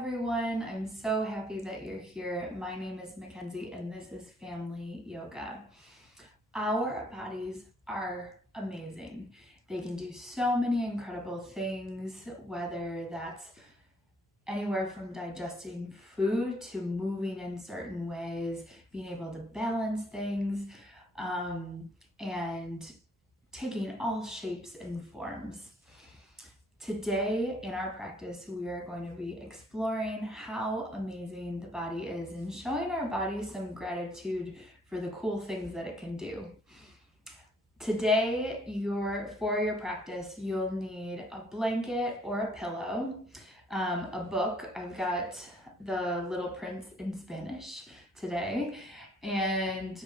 everyone. I'm so happy that you're here. My name is Mackenzie and this is Family Yoga. Our bodies are amazing. They can do so many incredible things, whether that's anywhere from digesting food to moving in certain ways, being able to balance things, and taking all shapes and forms. Today in our practice, we are going to be exploring how amazing the body is and showing our body some gratitude for the cool things that it can do. Today, for your practice, you'll need a blanket or a pillow, a book. I've got The Little Prince in Spanish today, and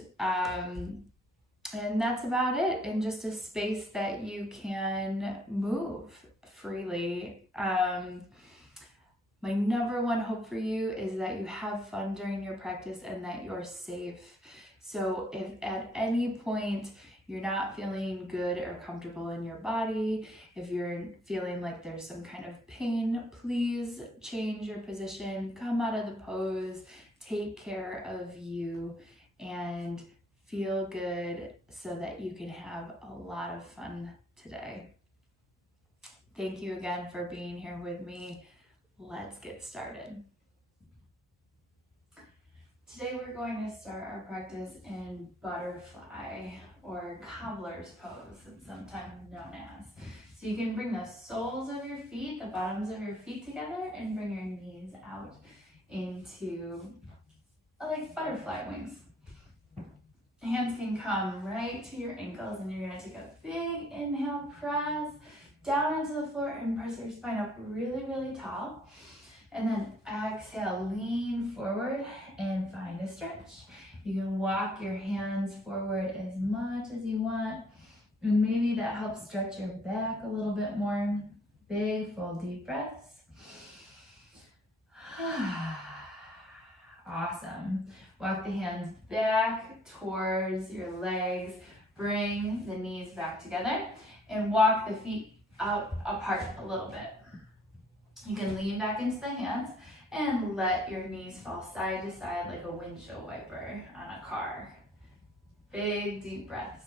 that's about it, and just a space that you can move freely. My number one hope for you is that you have fun during your practice and that you're safe. So if at any point you're not feeling good or comfortable in your body, if you're feeling like there's some kind of pain, please change your position, come out of the pose, take care of you, and feel good so that you can have a lot of fun today. Thank you again for being here with me. Let's get started. Today we're going to start our practice in butterfly or cobbler's pose, it's sometimes known as. So you can bring the soles of your feet, the bottoms of your feet together, and bring your knees out into like butterfly wings. Hands can come right to your ankles, and you're going to take a big inhale, press down into the floor and press your spine up really, really tall. And then exhale, lean forward and find a stretch. You can walk your hands forward as much as you want, and maybe that helps stretch your back a little bit more. Big, full, deep breaths. Awesome. Walk the hands back towards your legs. Bring the knees back together and walk the feet out apart a little bit. You can lean back into the hands and let your knees fall side to side like a windshield wiper on a car. Big deep breaths.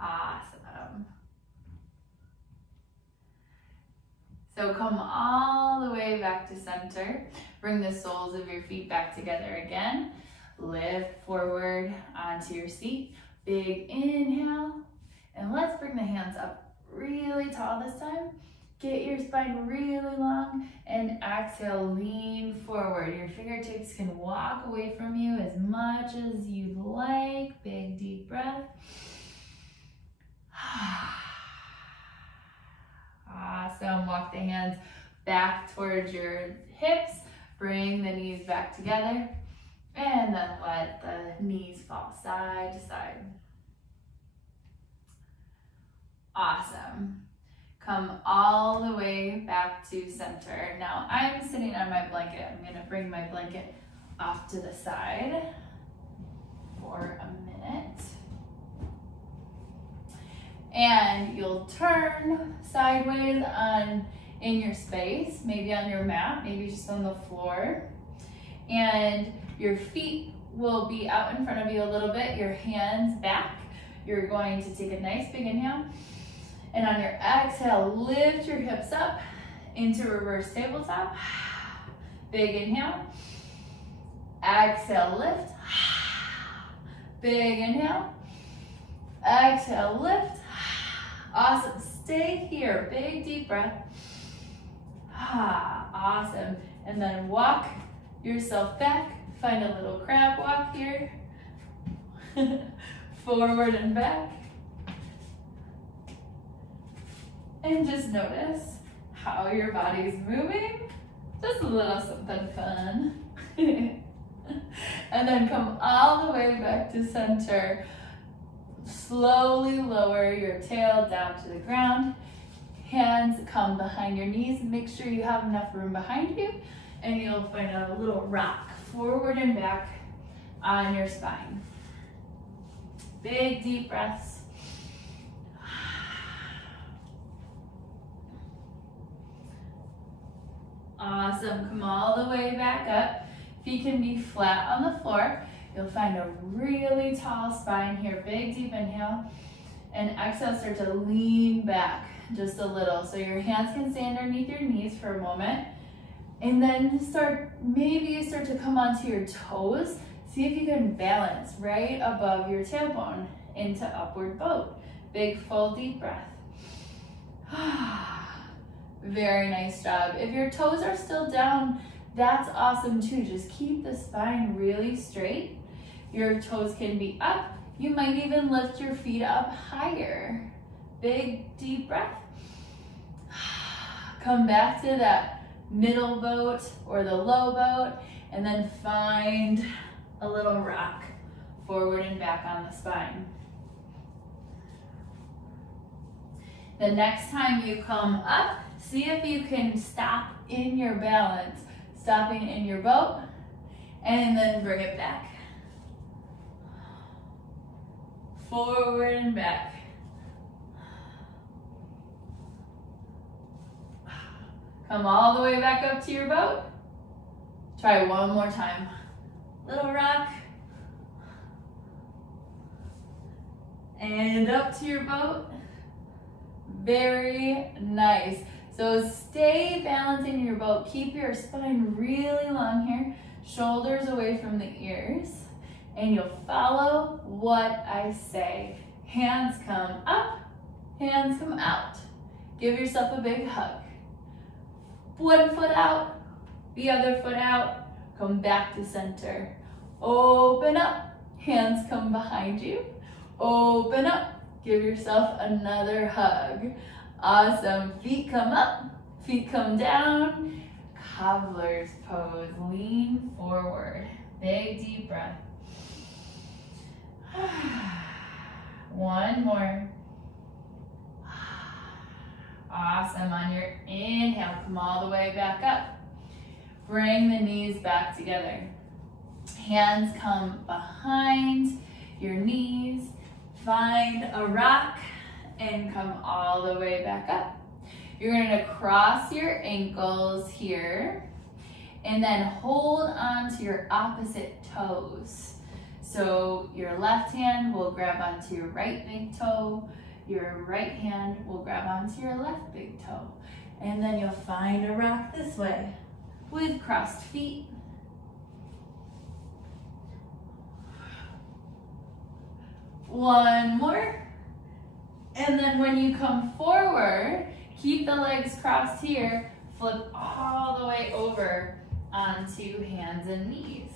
Awesome. So come all the way back to center. Bring the soles of your feet back together again. Lift forward onto your seat. Big inhale. And let's bring the hands up really tall this time. Get your spine really long and exhale, lean forward. Your fingertips can walk away from you as much as you'd like. Big deep breath. Awesome. Walk the hands back towards your hips. Bring the knees back together. And then let the knees fall side to side. Awesome. Come all the way back to center. Now I'm sitting on my blanket. I'm going to bring my blanket off to the side for a minute. And you'll turn sideways in your space, maybe on your mat, maybe just on the floor. And your feet will be out in front of you a little bit, your hands back. You're going to take a nice big inhale. And on your exhale, lift your hips up into reverse tabletop. Big inhale. Exhale, lift. Big inhale. Exhale, lift. Awesome. Stay here. Big deep breath. Awesome. And then walk yourself back. Find a little crab walk here. Forward and back. And just notice how your body's moving. Just a little something fun. And then come all the way back to center. Slowly lower your tail down to the ground. Hands come behind your knees. Make sure you have enough room behind you. And you'll find a little rock forward and back on your spine. Big deep breaths. Awesome. Come all the way back up. Feet can be flat on the floor. You'll find a really tall spine here. Big, deep inhale. And exhale, start to lean back just a little. So your hands can stay underneath your knees for a moment. And then maybe you start to come onto your toes. See if you can balance right above your tailbone into upward boat. Big, full, deep breath. Very nice job. If your toes are still down, that's awesome too. Just keep the spine really straight. Your toes can be up. You might even lift your feet up higher. Big, deep breath. Come back to that middle boat or the low boat, and then find a little rock forward and back on the spine. The next time you come up, see if you can stop in your balance, stopping in your boat, and then bring it back. Forward and back. Come all the way back up to your boat. Try one more time. Little rock. And up to your boat. Very nice. So stay balanced in your boat. Keep your spine really long here. Shoulders away from the ears. And you'll follow what I say. Hands come up, hands come out. Give yourself a big hug. One foot out, the other foot out. Come back to center. Open up, hands come behind you. Open up, give yourself another hug. Awesome, feet come up, feet come down. Cobbler's pose, lean forward. Big deep breath. One more. Awesome. On your inhale, come all the way back up. Bring the knees back together. Hands come behind your knees. Find a rock and come all the way back up. You're going to cross your ankles here and then hold on to your opposite toes. So your left hand will grab onto your right big toe. Your right hand will grab onto your left big toe. And then you'll find a rock this way with crossed feet. One more. And then when you come forward, keep the legs crossed here. Flip all the way over onto hands and knees.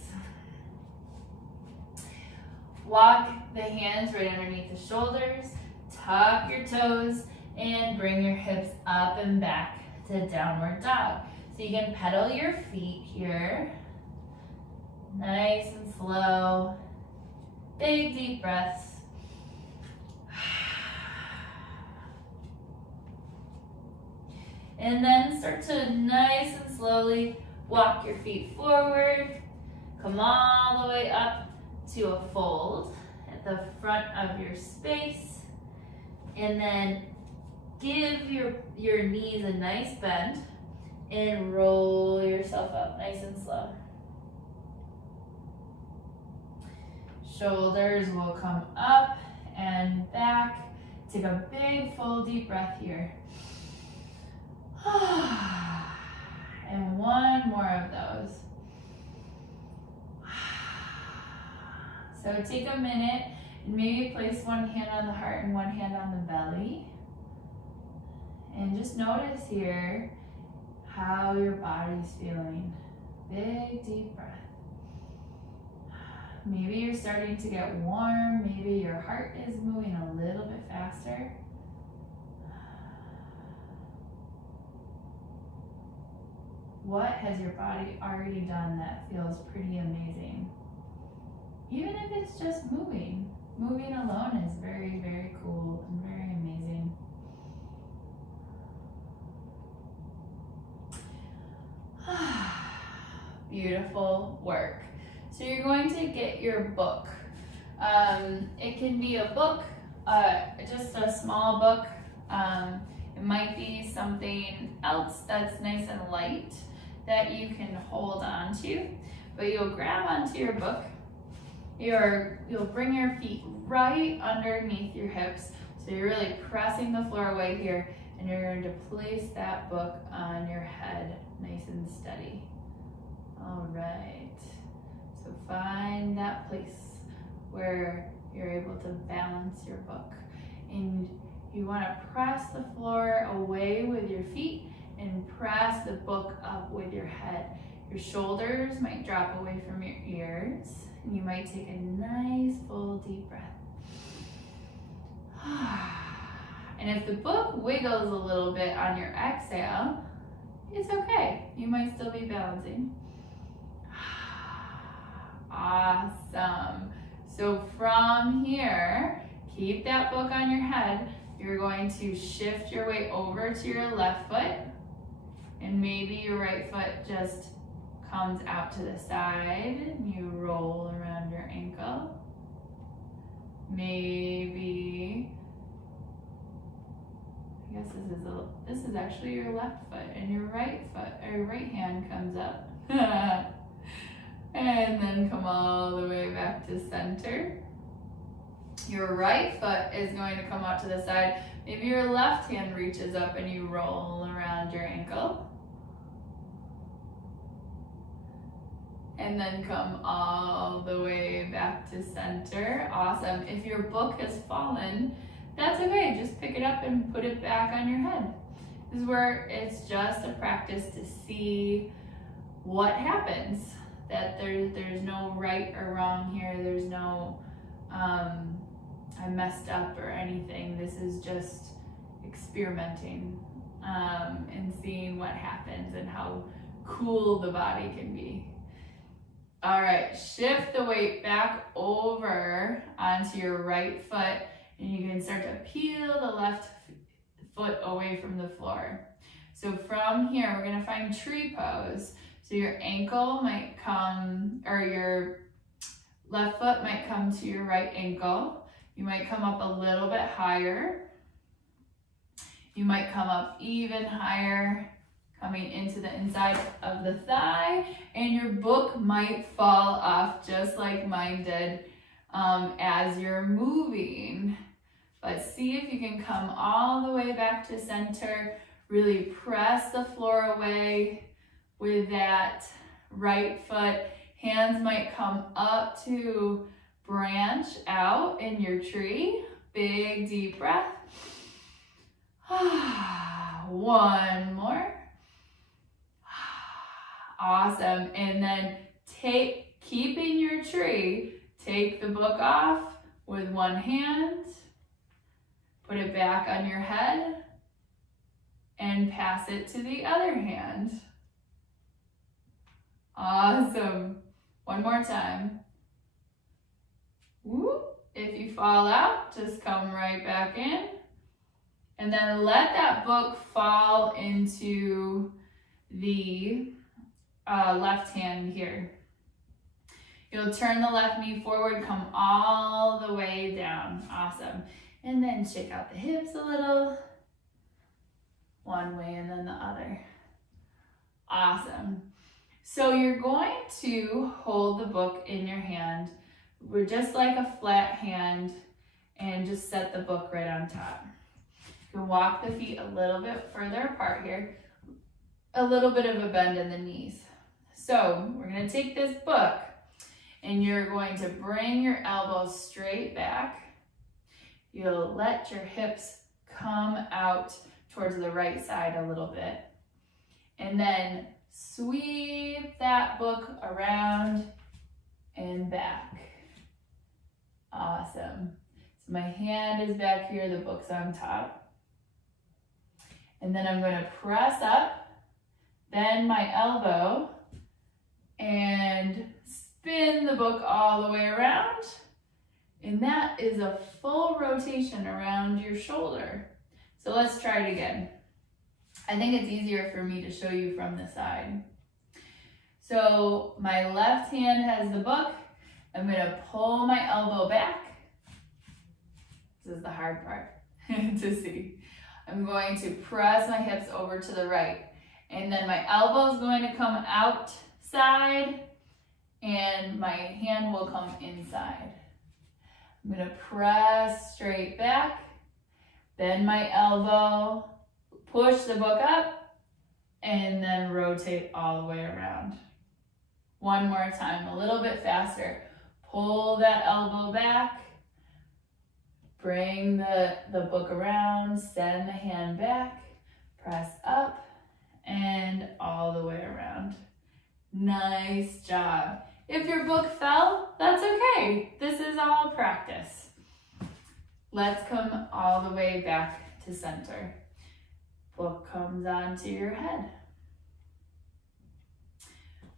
Walk the hands right underneath the shoulders, tuck your toes, and bring your hips up and back to downward dog. So you can pedal your feet here, nice and slow. Big deep breaths. And then start to nice and slowly walk your feet forward. Come all the way up to a fold at the front of your space. And then give your knees a nice bend and roll yourself up nice and slow. Shoulders will come up and back. Take a big full deep breath here. And one more of those. So take a minute and maybe place one hand on the heart and one hand on the belly. And just notice here how your body's feeling. Big deep breath. Maybe you're starting to get warm. Maybe your heart is moving a little bit faster. What has your body already done that feels pretty amazing? Even if it's just moving. Moving alone is very, very cool and very amazing. Beautiful work. So you're going to get your book. It can be a book, just a small book. It might be something else that's nice and light that you can hold on to, but you'll grab onto your book. You'll bring your feet right underneath your hips. So you're really pressing the floor away here, and you're going to place that book on your head, nice and steady. All right. So find that place where you're able to balance your book. And you want to press the floor away with your feet and press the book up with your head. Your shoulders might drop away from your ears, and you might take a nice full deep breath. And if the book wiggles a little bit on your exhale, it's okay. You might still be balancing. Awesome. So from here, keep that book on your head. You're going to shift your weight over to your left foot, and maybe your right foot just comes out to the side and you roll around your ankle. Maybe, I guess this is actually your left foot, and your right hand comes up. And then come all the way back to center. Your right foot is going to come out to the side. Maybe your left hand reaches up and you roll around your ankle. And then come all the way back to center. Awesome. If your book has fallen, that's okay. Just pick it up and put it back on your head. This is where it's just a practice to see what happens. That there's no right or wrong here. There's no I messed up or anything. This is just experimenting and seeing what happens and how cool the body can be. All right, shift the weight back over onto your right foot, and you can start to peel the left foot away from the floor. So from here, we're gonna find tree pose. So your ankle might come, or your left foot might come to your right ankle. You might come up a little bit higher. You might come up even higher, coming into the inside of the thigh, and your book might fall off just like mine did as you're moving. But see if you can come all the way back to center, really press the floor away with that right foot. Hands might come up to branch out in your tree. Big deep breath. One more. Awesome. And then keeping your tree, take the book off with one hand, put it back on your head, and pass it to the other hand. Awesome. One more time. Whoop. If you fall out, just come right back in. And then let that book fall into the left hand here. You'll turn the left knee forward, come all the way down. Awesome. And then shake out the hips a little. One way and then the other. Awesome. So you're going to hold the book in your hand. We're just like a flat hand, and just set the book right on top. You can walk the feet a little bit further apart here. A little bit of a bend in the knees. So we're going to take this book, and you're going to bring your elbows straight back. You'll let your hips come out towards the right side a little bit. And then sweep that book around and back. Awesome. So my hand is back here, the book's on top. And then I'm going to press up, bend my elbow, and spin the book all the way around. And that is a full rotation around your shoulder. So let's try it again. I think it's easier for me to show you from the side. So my left hand has the book. I'm going to pull my elbow back. This is the hard part to see. I'm going to press my hips over to the right. And then my elbow is going to come outside and my hand will come inside. I'm going to press straight back, bend my elbow, push the book up, and then rotate all the way around. One more time, a little bit faster. Pull that elbow back, bring the book around, send the hand back, press up, and all the way around. Nice job. If your book fell, that's okay. This is all practice. Let's come all the way back to center. Book comes onto your head.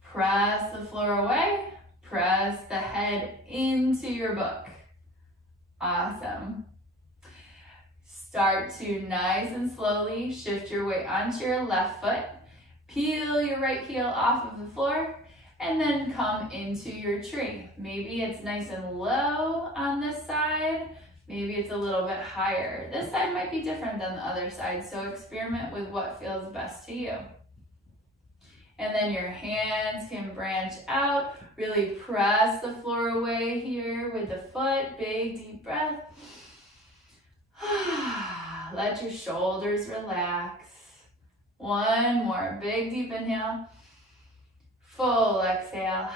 Press the floor away. Press the head into your book. Awesome. Start to nice and slowly shift your weight onto your left foot. Peel your right heel off of the floor and then come into your tree. Maybe it's nice and low on this side. Maybe it's a little bit higher. This side might be different than the other side, so experiment with what feels best to you. And then your hands can branch out. Really press the floor away here with the foot. Big deep breath. Let your shoulders relax. One more big deep inhale. Full exhale.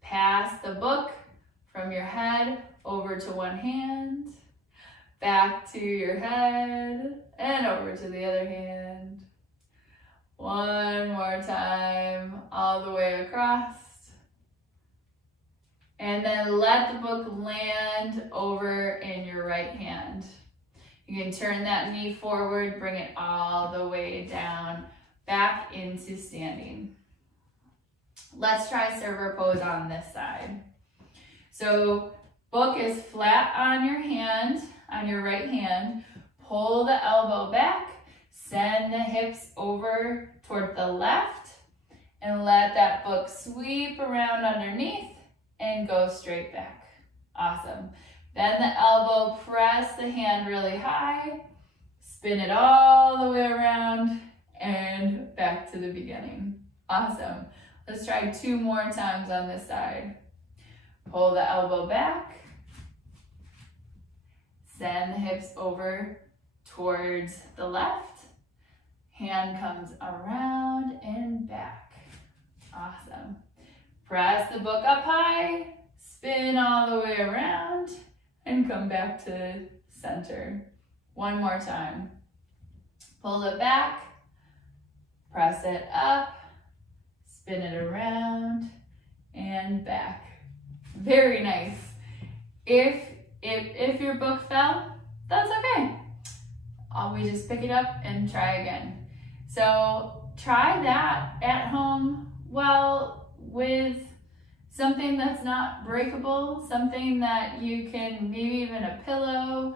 Pass the book from your head over to one hand, back to your head, and over to the other hand. One more time, all the way across. And then let the book land over in your right hand. You can turn that knee forward, bring it all the way down, back into standing. Let's try server pose on this side. So book is flat on your hand, on your right hand. Pull the elbow back, send the hips over toward the left, and let that book sweep around underneath and go straight back. Awesome. Bend the elbow, press the hand really high, spin it all the way around, and back to the beginning. Awesome. Let's try 2 more times on this side. Pull the elbow back, send the hips over towards the left, hand comes around and back. Awesome. Press the book up high, spin all the way around, and come back to center. One more time. Pull it back, press it up, spin it around, and back. Very nice. If your book fell, that's okay. We just pick it up and try again. So try that at home, well, with something that's not breakable, something that you can, maybe even a pillow.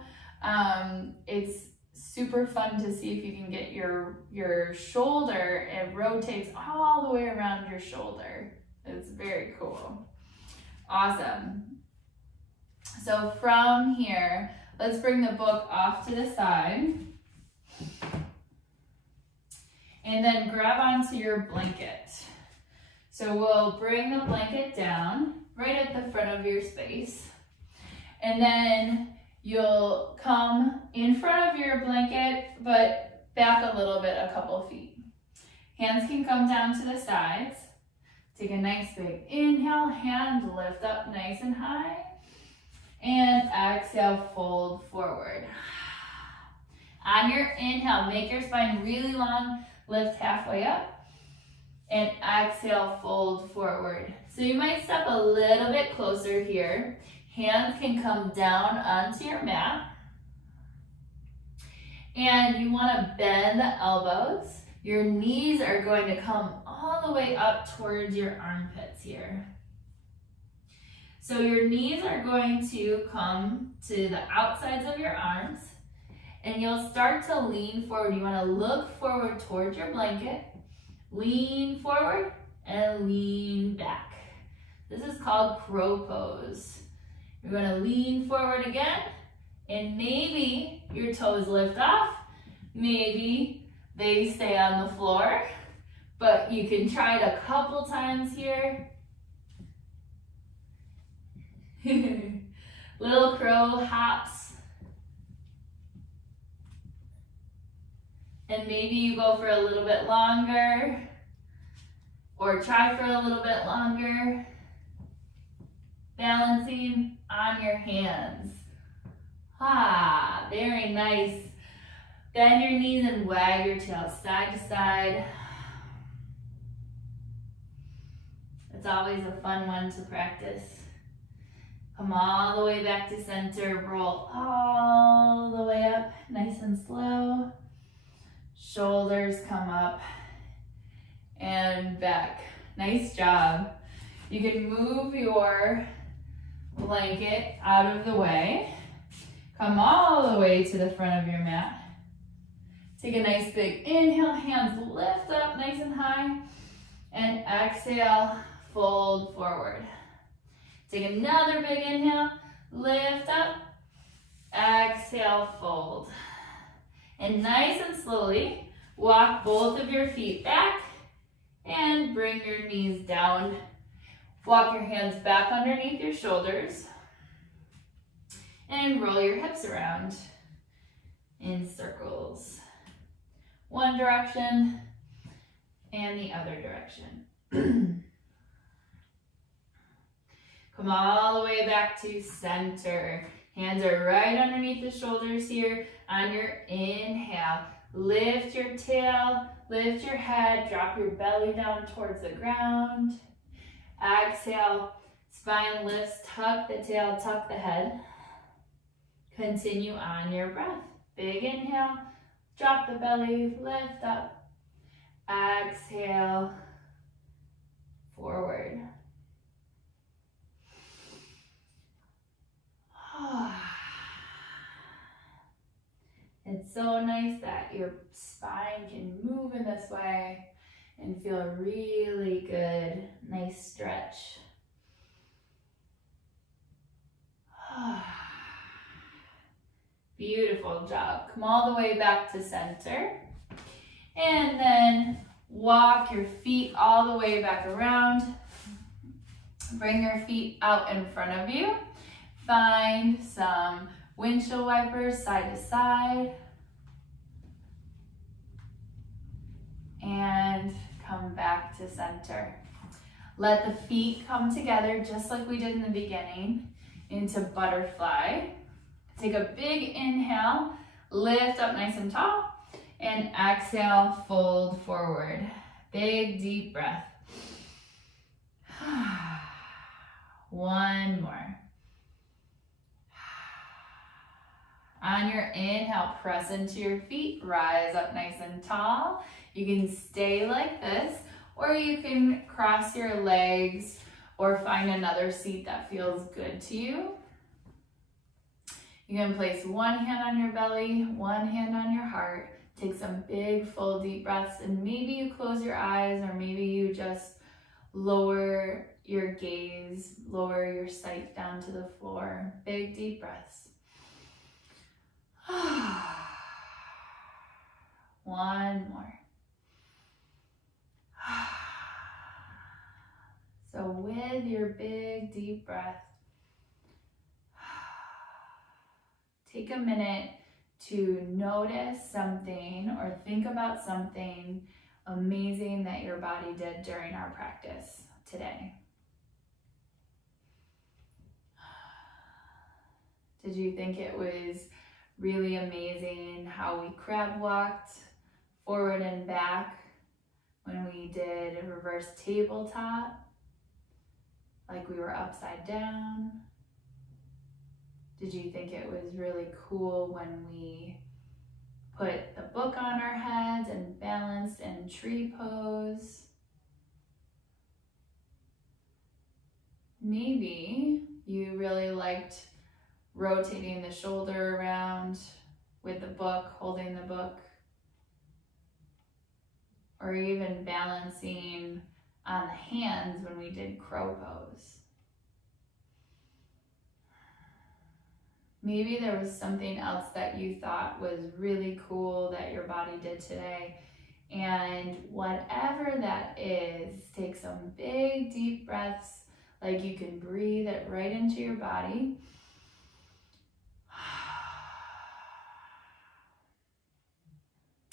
It's super fun to see if you can get your shoulder, it rotates all the way around your shoulder. It's very cool. Awesome. So from here, let's bring the book off to the side. And then grab onto your blanket. So we'll bring the blanket down right at the front of your space. And then you'll come in front of your blanket, but back a little bit, a couple feet. Hands can come down to the sides. Take a nice big inhale, hand lift up nice and high. And exhale, fold forward. On your inhale, make your spine really long, lift halfway up. And exhale, fold forward. So you might step a little bit closer here. Hands can come down onto your mat. And you want to bend the elbows. Your knees are going to come all the way up towards your armpits here. So your knees are going to come to the outsides of your arms. And you'll start to lean forward. You want to look forward towards your blanket. Lean forward and lean back. This is called crow pose. You're going to lean forward again, and maybe your toes lift off, maybe they stay on the floor, but you can try it a couple times here. Little crow hops. And maybe you go for a little bit longer, or try for a little bit longer. Balancing on your hands. Ah, very nice. Bend your knees and wag your tail side to side. It's always a fun one to practice. Come all the way back to center. Roll all the way up, nice and slow. Shoulders come up and back. Nice job. You can move your blanket out of the way. Come all the way to the front of your mat. Take a nice big inhale, hands lift up nice and high. And exhale, fold forward. Take another big inhale, lift up. Exhale, fold. And nice and slowly, walk both of your feet back and bring your knees down. Walk your hands back underneath your shoulders and roll your hips around in circles. One direction and the other direction. Come all the way back to center. Hands are right underneath the shoulders here. On your inhale, lift your tail, lift your head, drop your belly down towards the ground. Exhale, spine lifts, tuck the tail, tuck the head. Continue on your breath. Big inhale, drop the belly, lift up. Exhale, forward. It's so nice that your spine can move in this way and feel a really good, nice stretch. Beautiful job. Come all the way back to center. And then walk your feet all the way back around. Bring your feet out in front of you. Find some windshield wipers side to side. And come back to center. Let the feet come together just like we did in the beginning into butterfly. Take a big inhale, lift up nice and tall, and exhale, fold forward. Big deep breath. One more. On your inhale, press into your feet, rise up nice and tall. You can stay like this, or you can cross your legs or find another seat that feels good to you. You can place one hand on your belly, one hand on your heart. Take some big, full, deep breaths, and maybe you close your eyes, or maybe you just lower your gaze, lower your sight down to the floor. Big, deep breaths. One more. So with your big, deep breath, take a minute to notice something or think about something amazing that your body did during our practice today. Did you think it was really amazing how we crab walked forward and back when we did a reverse tabletop, like we were upside down? Did you think it was really cool when we put the book on our heads and balanced in tree pose? Maybe you really liked rotating the shoulder around with the book, holding the book, or even balancing on the hands when we did crow pose. Maybe there was something else that you thought was really cool that your body did today. And whatever that is, take some big deep breaths, like you can breathe it right into your body.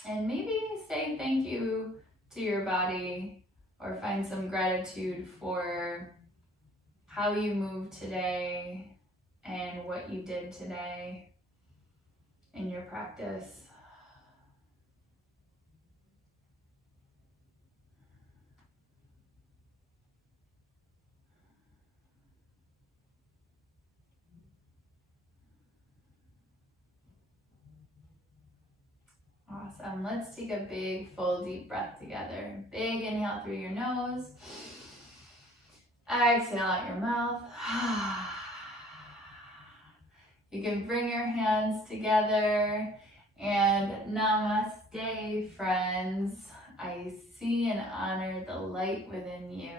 And maybe say thank you to your body, or find some gratitude for how you moved today and what you did today in your practice. Awesome. Let's take a big, full, deep breath together. Big inhale through your nose. Exhale out your mouth. You can bring your hands together and namaste, friends. I see and honor the light within you.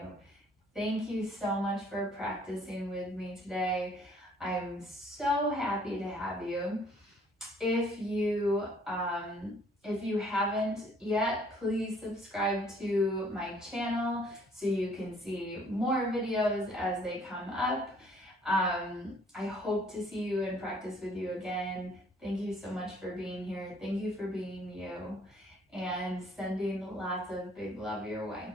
Thank you so much for practicing with me today. I'm so happy to have you. If you haven't yet, please subscribe to my channel so you can see more videos as they come up. I hope to see you and practice with you again. Thank you so much for being here. Thank you for being you, and sending lots of big love your way.